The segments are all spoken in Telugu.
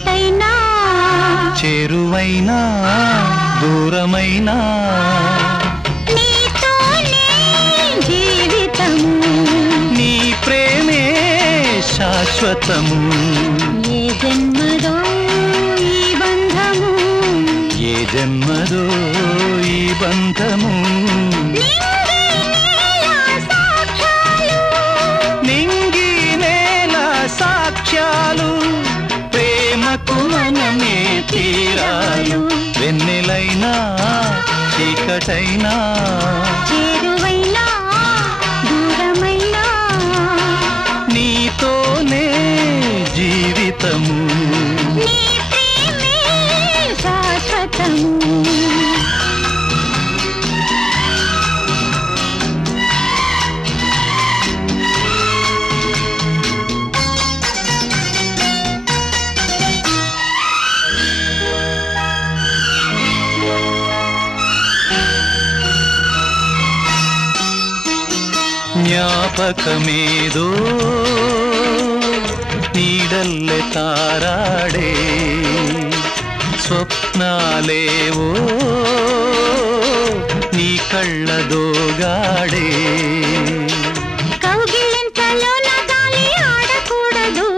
చీకటైనా చేరువైనా దూరమైనా నీతోనే జీవితము నీ ప్రేమే శాశ్వతము ఏ జన్మదో ఈ బంధము ఏ జన్మదో ఈ బంధము నింగి నేల సాక్ష్యాలు ప్రేమకు మనమే తీరాలు వెన్నెలైనా చీకటైనా చేరువైనా దూరమైనా నీతోనే జీవితము నీ ప్రేమే శాశ్వతము ಜ್ಞಾಪಕಮೇದೋ ನೀಡಲ್ಲೆ ತಾರಾಡೆ ಸ್ವಪ್ನಾಲೇವೋ ನೀ ಕಳ್ಳದೋಗಾಡೆ కౌగిలింతలోన గాలి ఆడకూడదు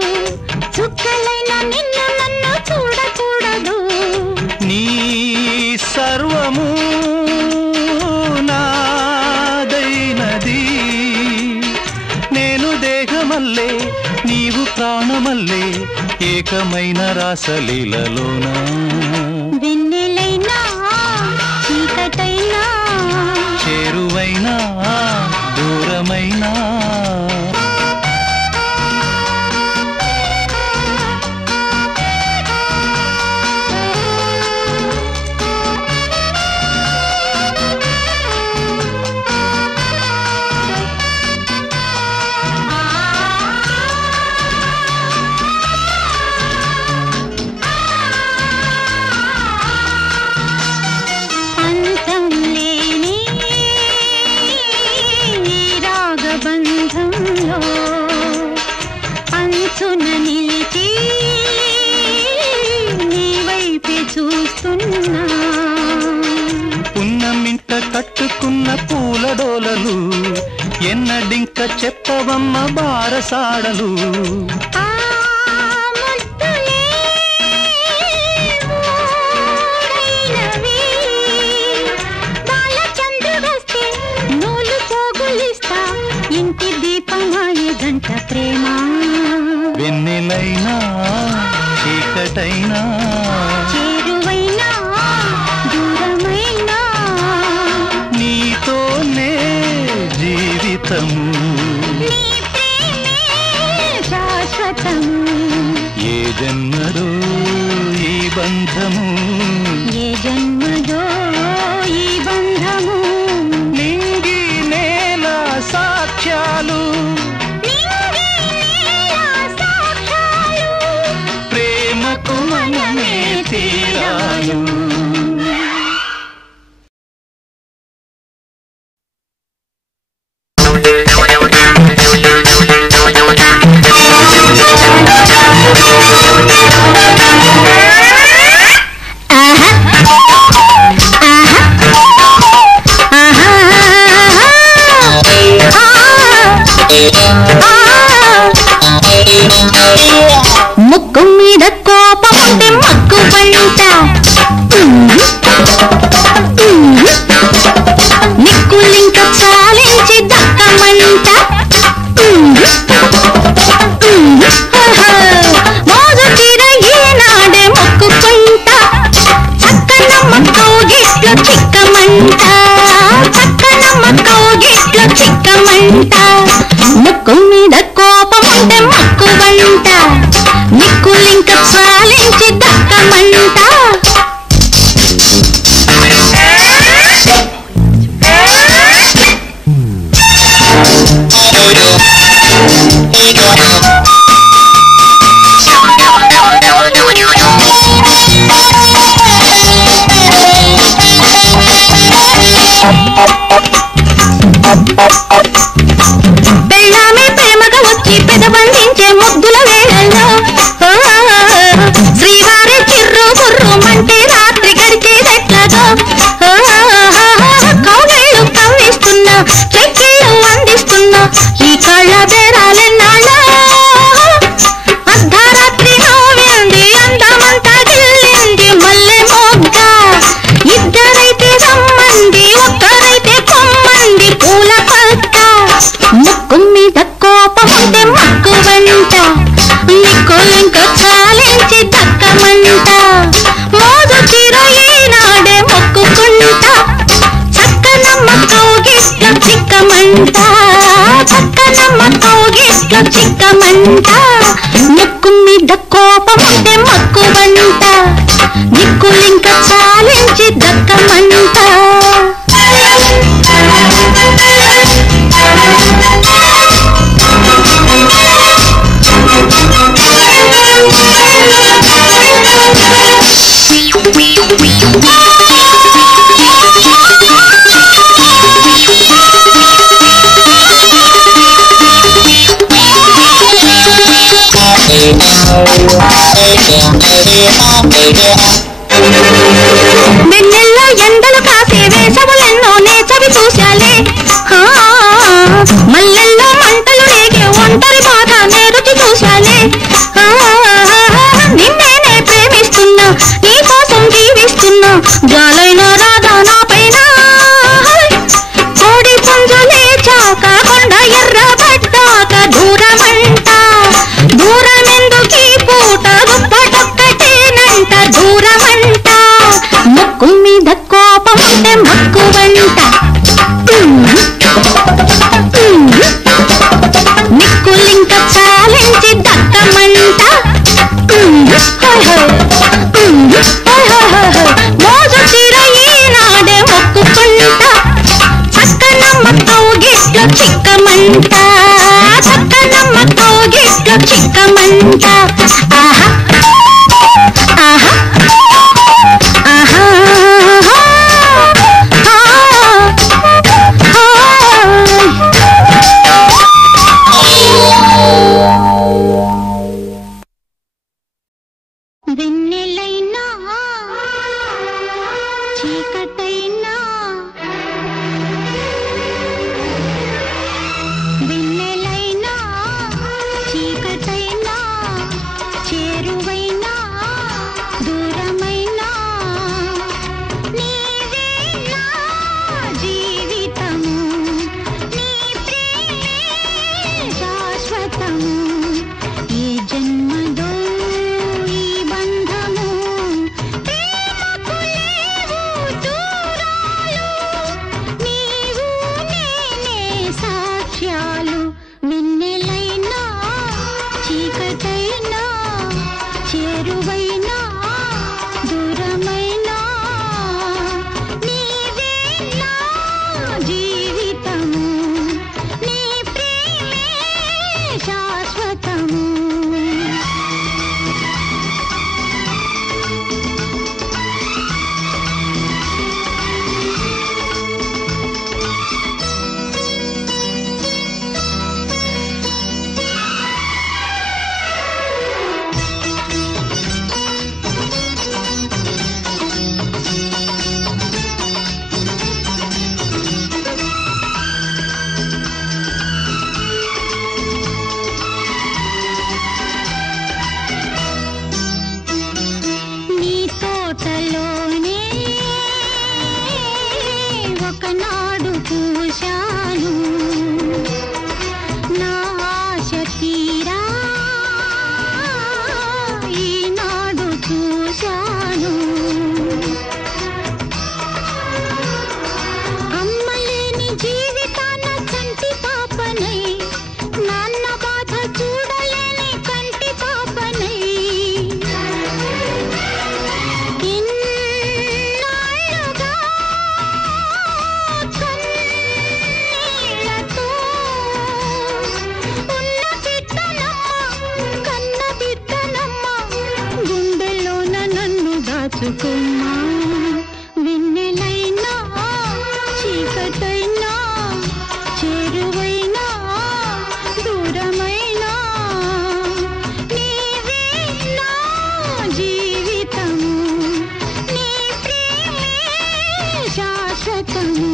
చుక్కలైన నిన్ను నన్ను చూడకూడదు నీ సర్వము నాదైనది నేను దేహమల్లే నీవు ప్రాణమల్లే ఏకమైన రాసలీలలోన వెన్నెలైనా చీకటైనా చేరువైనా దూరమైనా అంతం లేని ఈ రాగబంధంలో అంచున నిలిచి నీ వైపే చూస్తున్నా పున్నమింట కట్టుకున్న పూలడోలలు ఎన్నడింక చెప్పవమ్మ బారసాడలు ఆ ముద్దులే మూడైనవి బాలచంద్రుడొస్తే నూలు పోగులిస్తా ఇంటి దీపమాయే గంట ప్రేమ వెన్నెలైనా చీకటైనా చేరువైనా దూరమైనా నీతోనే జీవితము నీ ప్రేమే శాశ్వతము ఏ జన్మదో ఈ బంధము ఏ జన్మదో ఈ బంధము నింగి నేల సాక్ష్యాలు నింగి నేల సాక్ష్యాలు ప్రేమకు మనమే తీరాలు ముక్కు మీద కోపం ఉంటే మక్కు పంట నిక్కులింక చాలించి దక్కమంట మోజు తీర ఈనాడే మొక్కుకుంట చక్కనమ్మ కౌగిట్లో చిక్కమంట చక్కనమ్మ కౌగిట్లో చిక్కమంట ముక్కు మీద కోపం ఉంటే మక్కు వంట నిక్కులింక చాలించి దక్కమంట పెళ్ళామే ప్రేమగా వచ్చి పెదబందించే ముద్దుల వేళల్లో శ్రీ వెన్నెల్లో ఎండలు కాసే వేసవులెన్నో నే చవి చూశాలే మల్లెల్లో మంటలు రేగే ఒంటరి బాధ నే రుచి చూశాలే నిన్నే ప్రేమిస్తున్నా నీ కోసం జీవిస్తున్నా జాలైన రాధా నా పైన కోడి పుంజులే చాక కొండ ఎర్రబడ్డాక దూరమంట దూరమెందుకీ పూట దుప్పటొక్కటేనంట దూరమంట ముక్కు మీద కోపం ఉంటే మక్కువంట నిక్కులింక చాలించి దక్కమంట మోజు తీర ఈనాడే మొక్కుకుంట చక్కనమ్మ కౌగిట్లో చిక్కమంట చక్కనమ్మ కౌగిట్లో చిక్కమంట ఆహా ఆహా ఆహా వెన్నెలైనా చీకటైనా వెన్నెలైనా చీకటైనా చేరువైనా దూరమైనా నీవే నా జీవితము నీ ప్రేమే శాశ్వతము ఏ జన్మదో ఈ బంధము ప్రేమకు లేవు దూరాలు నీవు నేనే సాక్ష్యాలు వెన్నెలైనా చీకటైనా చేరువైనా దూరమైనా నీవే నా జీవితము నీ ప్రేమే శాశ్వతము నీ తోటలోనే ఒకనాడు పూశాను నా ఆశ తీరా ఈనాడు చూశాను అమ్మలేని జీవితాన చంటి పాపనై నాన్న బాధ చూడలేని కంటి పాపనై ఇన్నాళ్ళుగా కన్నీళ్లతో ఉన్న బిడ్డనమ్మ కన్న బిడ్డనమ్మ గుండెలోన నన్ను దాచుకుమ్మా వెన్నెలైనా చీకటైనా చేరువైనా దూరమైనా నీవే నా జీవితము నీ ప్రేమే శాశ్వతము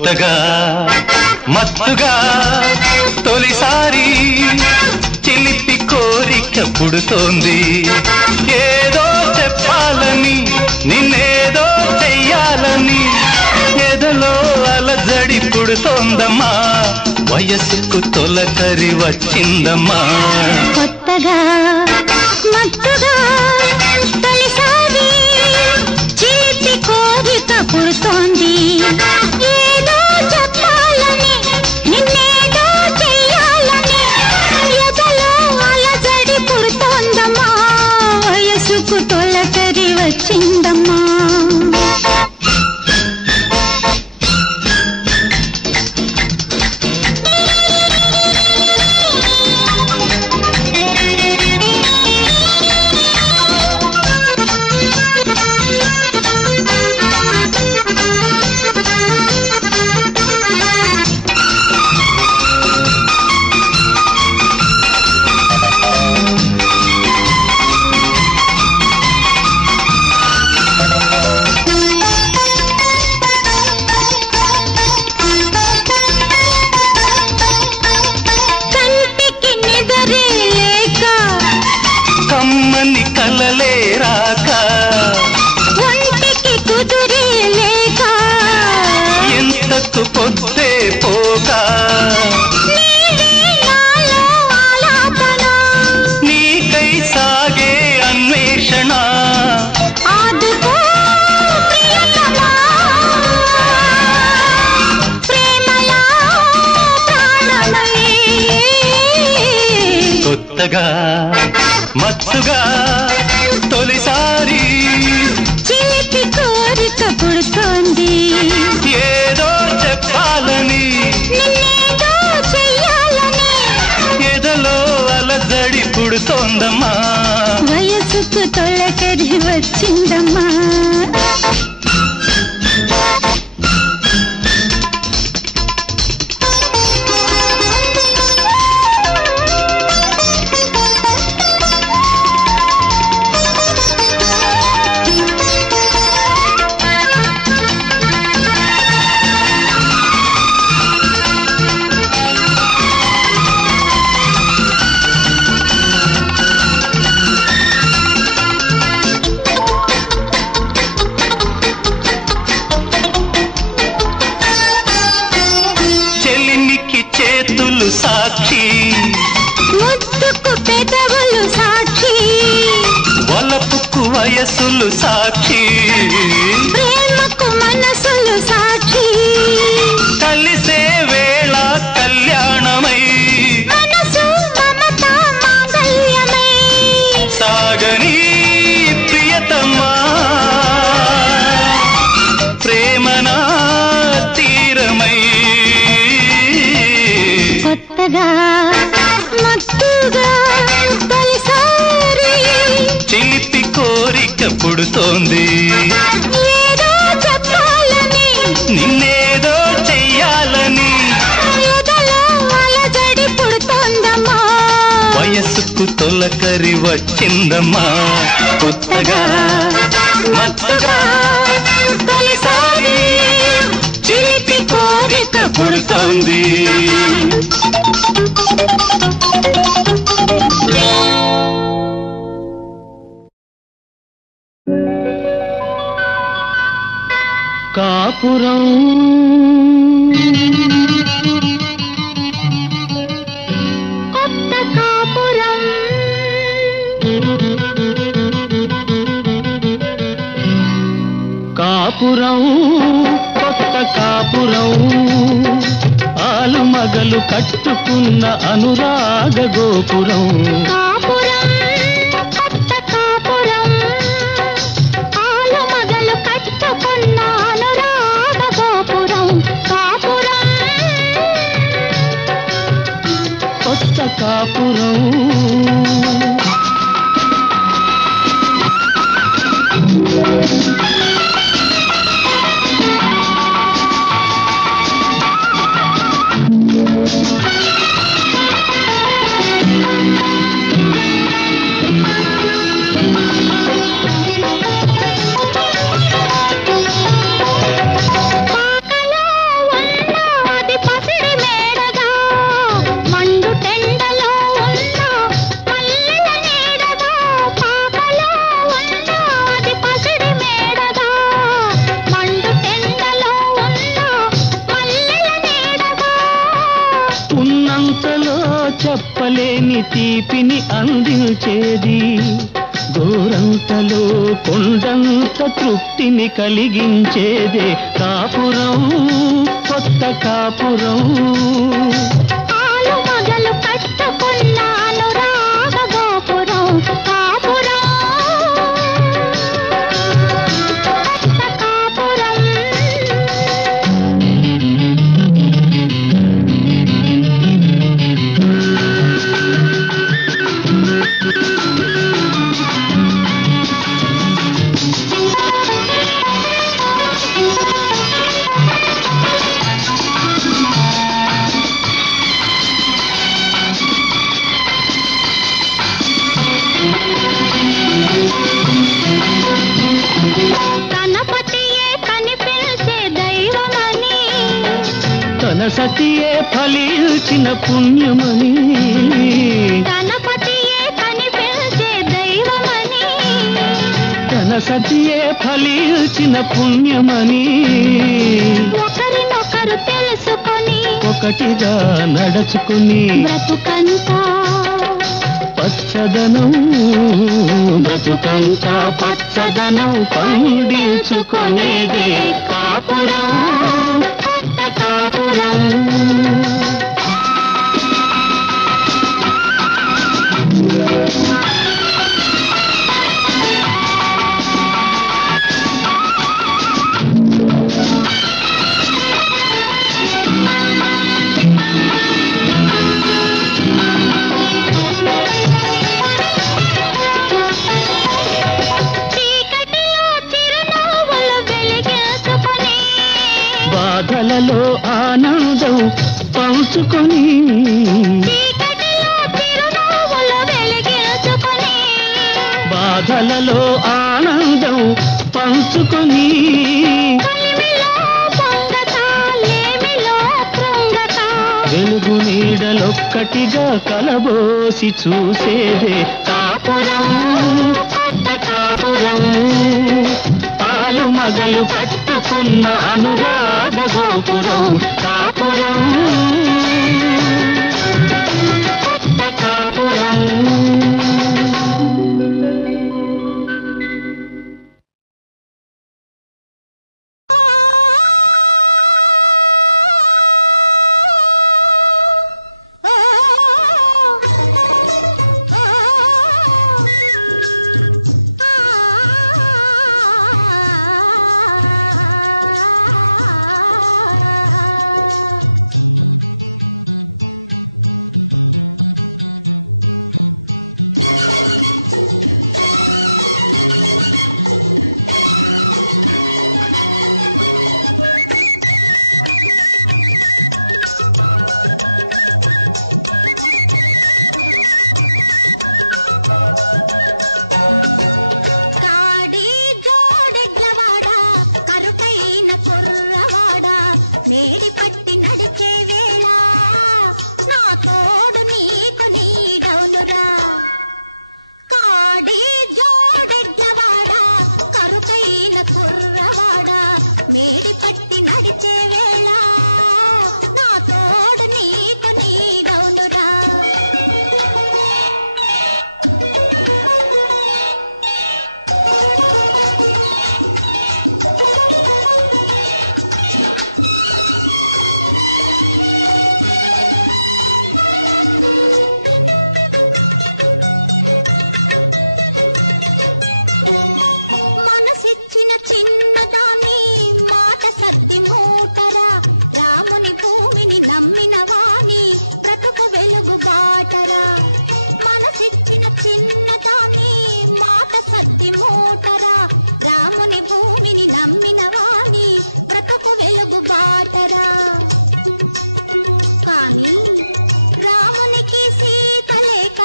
కొత్తగా మత్తుగా తొలిసారి చిలిపి కోరిక పుడుతోంది. ఏదో చెప్పాలని నిన్నేదో చెయ్యాలని ఎదలో అలజడి పుడుతోందమ్మా. వయసుకు తొలకరి వచ్చిందమ్మా. కొత్తగా మత్తుగా తొలిసారి చిలిపి కోరిక పుడుతోంది. ఏదో చెప్పాలని నిన్నేదో చెయ్యాలని ఎదలో అలజడి పుడుతోందమ్మా. వయసుకు తొలకరి వచ్చిందమ్మా. పొద్దే పోగా నీకై సాగే అన్వేషణ. కొత్తగా మత్తుగా తొలిసారి చిలిపి కోరిక పుడుతోంది. ఏదో చెప్పాలని నిన్నేదో చెయ్యాలని ఎదలో అలజడి పుడుతోందమ్మా. వయసుకు తొలకరి వచ్చిందమ్మా. సాక్షి ముద్దుకు పెదవులు సాక్షి వలపుకు వయసులు సాక్షి ప్రేమకు మనసులు సాక్షి కలిసే వేళ కళ్యాణమై మనసు మమత మాంగళ్యమై సాగని ప్రియతమా ప్రేమనా తీరమై. కొత్తగా మత్తుగా తొలిసారి చిలిపి కోరిక పుడుతోంది. ఏదో చెప్పాలని నిన్నేదో చెయ్యాలని ఎదలో అలజడి పుడుతోందమ్మా. వయసుకు తొలకరి వచ్చిందమ్మా. కొత్తగా మత్తుగా తొలిసారి చిలిపి కోరిక పుడుతోంది. కాపురం కొత్త కాపురం కాపురం కొత్త కాపురం ఆలు మగలు కట్టుకున్న అనురాగ గోపురం. కాపురం కొత్త కాపురం ఆలు మగలు కట్టుకున్న అనురాగ గోపురం. కాపురం కొత్త కాపురం పాకలో ఉన్న తీపిని అందించేది, గోరంతలో కొండంత తృప్తిని కలిగించేదే కాపురం, కొత్త కాపురం. ఆలు మగలు కట్టుకున్న అనురాగ గోపురం, కాపురం, కొత్త కాపురం. గణపతియే కనిపించే దైవమని, తన సతియే ఫలించిన పుణ్యమని, గణపతియే కనిపించే దైవమని, తన సతియే ఫలించిన పుణ్యమని, ఒకరినొకరు తెలుసుకొని ఒకటిగా నడుచుకుని బ్రతుకంతా పచ్చదనం, బ్రతుకంతా పచ్చదనం పండించుకునేదే కాపురం, కొత్త కాపురం. చీకటిలో చిరునవ్వులు వెలిగించుకొని, బాధలలో ఆనందం పంచుకొని, చీకటిలో చిరునవ్వులు వెలిగించుకొని, బాధలలో ఆనందం పంచుకొని, కలిమిలో పొంగత లేమిలో కృంగత, వెలుగు నీడలొక్కటిగా కలబోసి చూసేదే కాపురం, కొత్త కాపురం. పాలు మగలు కట్టుకున్న అనురాగ గోపురం, కాపురం, కొత్త కాపురం. కాడి జోడెడ్లవాడా, కరుకైన కుర్రవాడా, మేడి పట్టి నడిచే వేళ నా తోడు నీకు నీడవునురా. కాడి జోడెడ్లవాడా, కరుకైన కుర్రవాడా, మేడి పట్టి నడిచే వేళ నా తోడు నీకు నీడవునురా. మనసిచ్చిన చిన్నదాన్ని మాట సర్ది మూటరా, రాముని భూమిని నమ్మిన వాణి బ్రతుకు వెలుగు బాటరా. మనసిచ్చిన చిన్నదాన్ని మాట సర్ది మూటరా, రాముని భూమిని నమ్మిన వాణి బ్రతుకు వెలుగు బాటరా. కానీ రామునికి సీత లేక,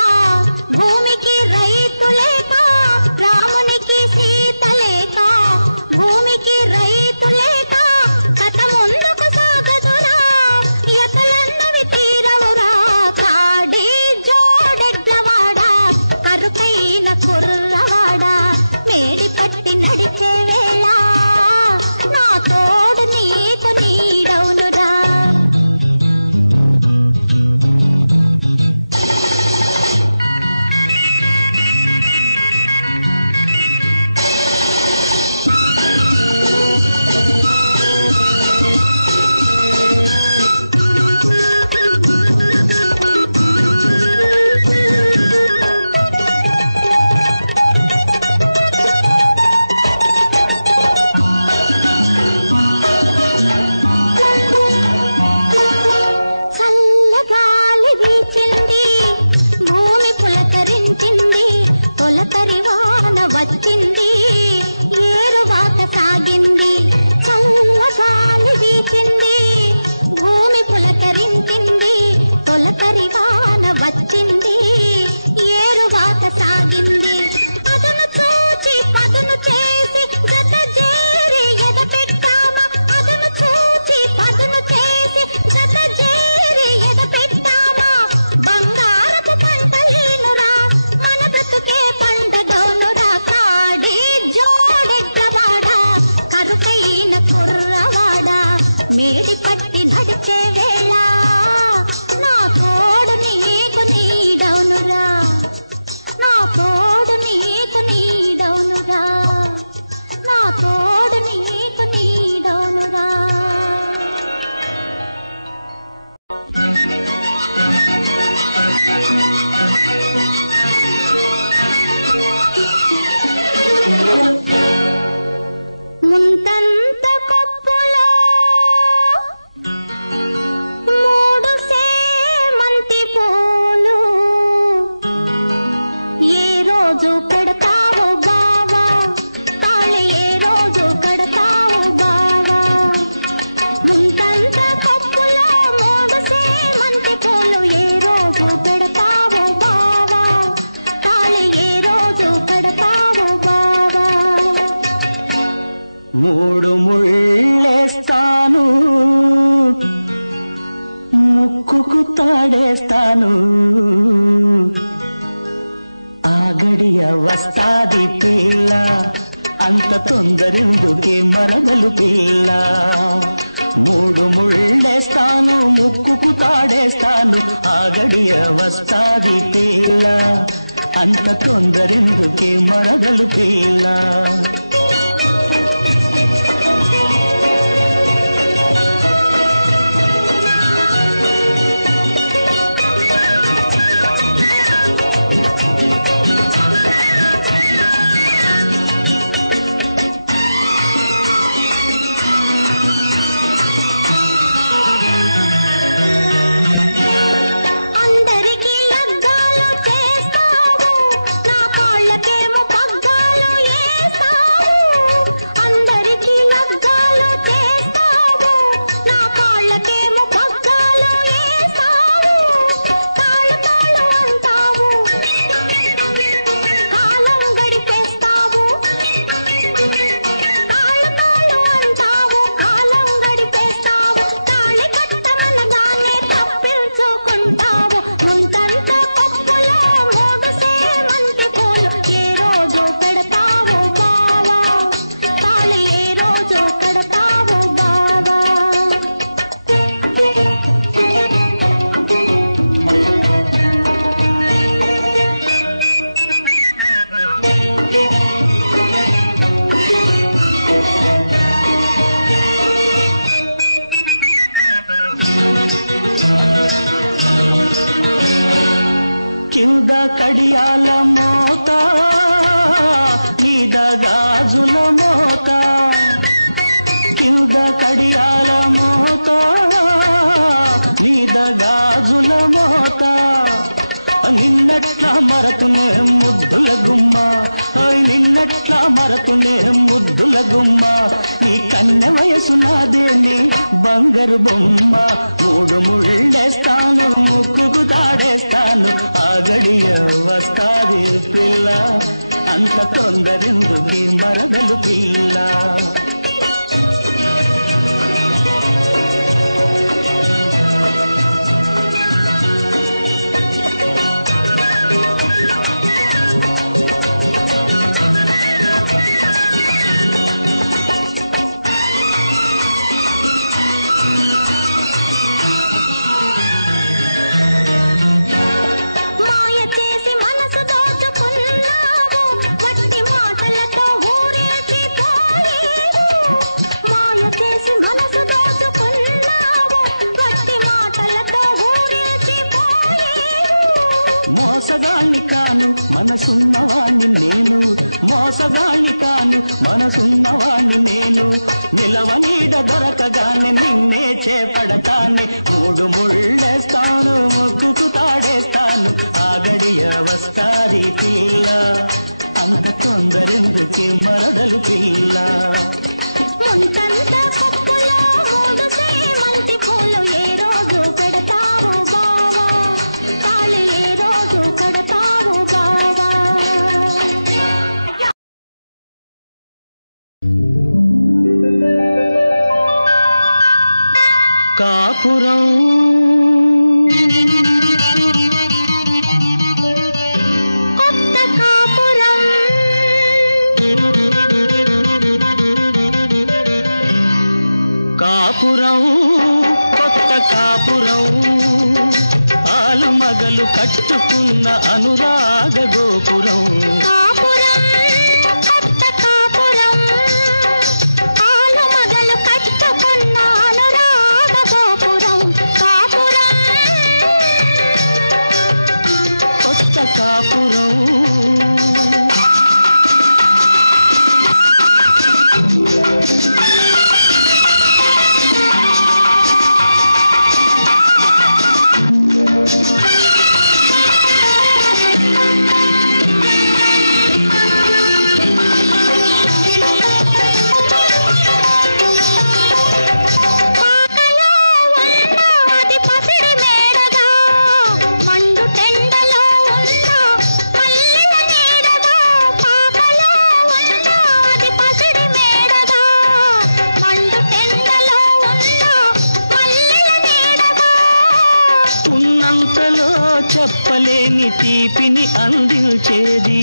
భూమికి రైతు లేక, రామునికి సీత లేక, భూమికి రైతు లేక, కథ ముందుకు తొందరివాన వచ్చింది ఏరువాక సాగింది అదను చూచి పదును చేసి జత చేరి ఎద పెట్టామా అదను చూచి పదును చేసి జత చేరి ఎద పెట్టామా బంగారపు పంటలేనురా మన బ్రతుకే పండగనురా కాడి జోడెడ్లవాడా కరుకైన కుర్రవాడా మేడి పట్టి నడిచే వేళ నా తోడు నీకు నీడవునురా నా తోడు నీకు నీడవునురా నా తోడు నీకు నీడవునురా ముంతంత కొప్పులో మూడు సేమంతి పూలు ఏ రోజు కడతావు బావా తాళి ఏ రోజు కడతావు బావా ముంతంత కొప్పులో మూడు సేమంతి పూలు ఏ రోజు పెడతావు బావా తాళి ఏ రోజు కడతావు బావా మూడు ముళ్ళేస్తాను ముక్కుకు తాడేస్తాను ఆ గడియ వస్తాది పిల్ల అంత తొందరెందుకే మరదలు పిల్ల మూడు ముళ్ళేస్తాను ముక్కుకు తాడేస్తాను ఆ గడియ వస్తాది పిల్ల అంత తొందరెందుకే మరదలు పిల్ల అందరికీ లగ్గాలు చేస్తావు నా కాళ్ళకేమో పగ్గాలు వేస్తావు అందరికీ లగ్గాలు చేస్తావు నా కాళ్ళకేమో పగ్గాలు వేస్తావు తాళు తాళు అంటావు కాలం గడిపేస్తావు తాళు తాళు అంటావు కాలం గడిపేస్తావు తాళి కట్టమనగానే తప్పించుకుంటావు ముంతంత కొప్పులో మూడు సేమంతి పూలు ఏ రోజు పెడతావు బావా తాళి ఏ రోజు కడతావు బావా కింద కడియాల మోత మీద గాజుల మోత కింద కడియాల మోత మీద గాజుల మోత నిన్నట్లా మరతునే ముద్దుల గుమ్మ నిన్నట్లా మరతునే ముద్దుల గుమ్మ నీ కన్నె వయసు నాదేని బంగారు బొమ్మ మూడు ముళ్ళేస్తాను ముక్కుకు తాడేస్తాను ఆ గడియ వస్తాది పిల్ల అంత తొందరెందుకి మరదలు పిల్ల మాయ చేసి మనసు దోచుకున్నావు వట్టి మాటలతో ఊరేగిపోయేవు మాయ చేసి మనసు దోచుకున్నావు వట్టి మాటలతో ఊరేగిపోయేవు మోసగాణ్ణి కాను మనసున్నవాణ్ణి నేను మోసగాణ్ణి కాను మనసున్నవాణ్ణి నేను నిలవ నీడ దొరకగానే నిన్నే చేపడతానే మూడు ముళ్ళేస్తాను ముక్కుకు తాడేస్తాను ఆ గడియ వస్తాది పిల్ల అంత తొందరెందుకే మరదలు పిల్ల ముంతంత కొప్పులో మూడు సేమంతి పూలు ఏ రోజు పెడతావు బావా కాపురం కొత్త కాపురం కాపురం కొత్త కాపురం ఆలు మగలు కట్టుకున్న అనురాగ గోపురం కాపురం కొత్త కాపురం ఆలు మగలు కట్టుకున్న అనురాగ గోపురం కాపురం కొత్త కాపురం చెప్పలేని తీపిని అందించేది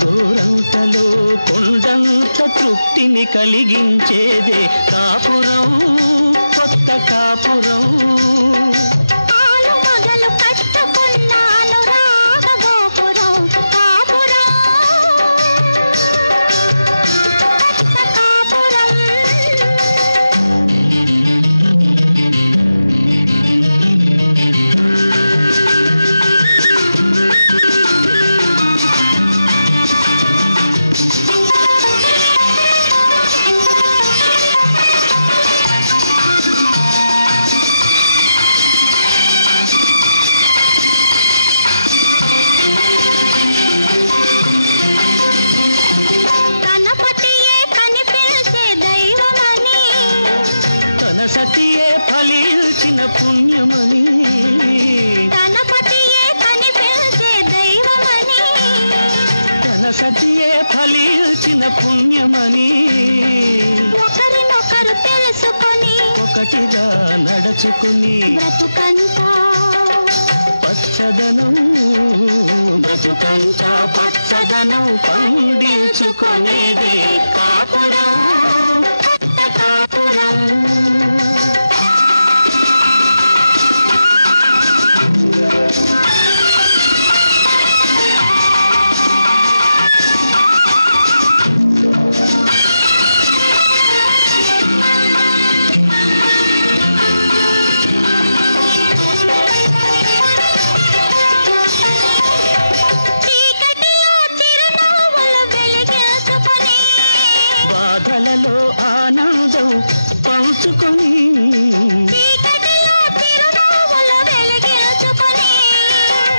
దూరంతలో కొండంత తృప్తిని కలిగించేదే కాపురం కొత్త కాపురం ఆలు మగలు కట్టుకున్న అనురాగ గోపురం కాపురం కొత్త కాపురం సతియే ఫలించిన పుణ్యమని గణపతియే కనిపించే దైవమని తన సతియే ఫలించిన పుణ్యమని ఒకరినొకరు తెలుసుకొని ఒకటిగా నడుచుకుని బ్రతుకంతా పచ్చదనం బ్రతుకంతా పచ్చదనం పండించుకునేదే కాపురం కొత్త కాపురం బాధలలో ఆనందం పంచుకొని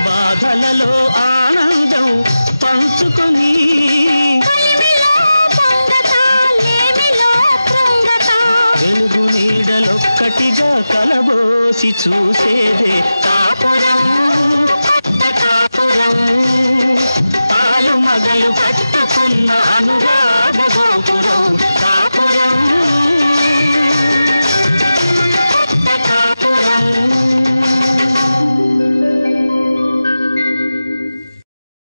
బాధలలో ఆనందం పంచుకొని వెలుగు నీడలొక్కటిగా కలబోసి చూసేదే కాపురం కొత్త కాపురం ఆలు మగలు కట్టుకున్న అనురాగ గోపురం కాపురం